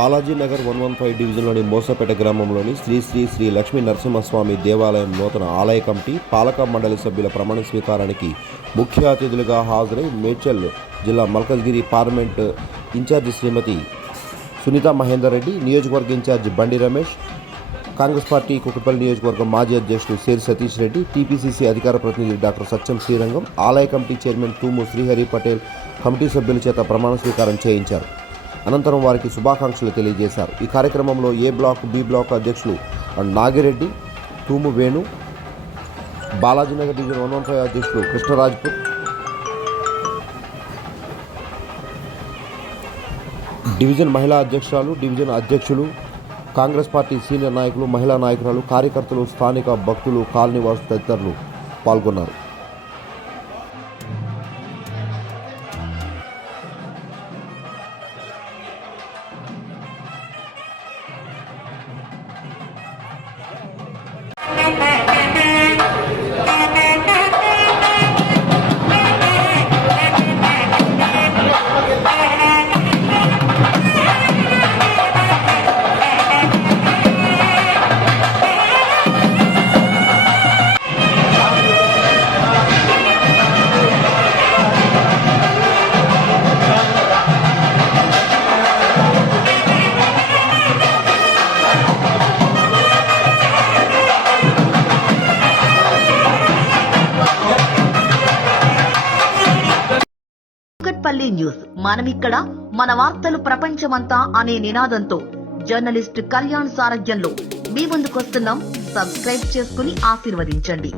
బాలాజీ నగర్ 115 డివిజన్లోని మోసపేట గ్రామంలోని శ్రీ శ్రీ శ్రీ లక్ష్మీ నరసింహస్వామి దేవాలయం నూతన ఆలయ కమిటీ పాలక మండలి సభ్యుల ప్రమాణ స్వీకారానికి ముఖ్య అతిథులుగా హాజరై మేడ్చల్ జిల్లా మల్కజ్గిరి పార్లమెంట్ ఇన్ఛార్జి శ్రీమతి సునీత మహేందర్ రెడ్డి, నియోజకవర్గ ఇన్ఛార్జి బండి రమేష్, కాంగ్రెస్ పార్టీ కుకట్పల్లి నియోజకవర్గం మాజీ అధ్యక్షుడు సేరి సతీష్ రెడ్డి, టీపీసీసీ అధికార ప్రతినిధి డాక్టర్ సత్యం శ్రీరంగం, ఆలయ కమిటీ చైర్మన్ తూము శ్రీహరి పటేల్ కమిటీ సభ్యుల చేత ప్రమాణ స్వీకారం చేయించారు. అనంతరం వారికి శుభాకాంక్షలు తెలియజేశారు. ఈ కార్యక్రమంలో ఏ బ్లాక్, బి బ్లాక్ అధ్యక్షులు నాగిరెడ్డి, తూము వేణు, బాలాజీనగర్ డివిజన్ 115 అధ్యక్షులు కృష్ణరాజ్పూర్, డివిజన్ మహిళా అధ్యక్షురాలు, డివిజన్ అధ్యక్షులు, కాంగ్రెస్ పార్టీ సీనియర్ నాయకులు, మహిళా నాయకురాలు, కార్యకర్తలు, స్థానిక భక్తులు, కాలనీవాసులు తదితరులు పాల్గొన్నారు. కుకట్పల్లి న్యూస్ మనమిక్కడ, మన వార్తలు ప్రపంచమంతా అనే నినాదంతో జర్నలిస్ట్ కళ్యాణ్ సారథ్యంలో మీ ముందుకొస్తున్నాం. సబ్స్క్రైబ్ చేసుకుని ఆశీర్వదించండి.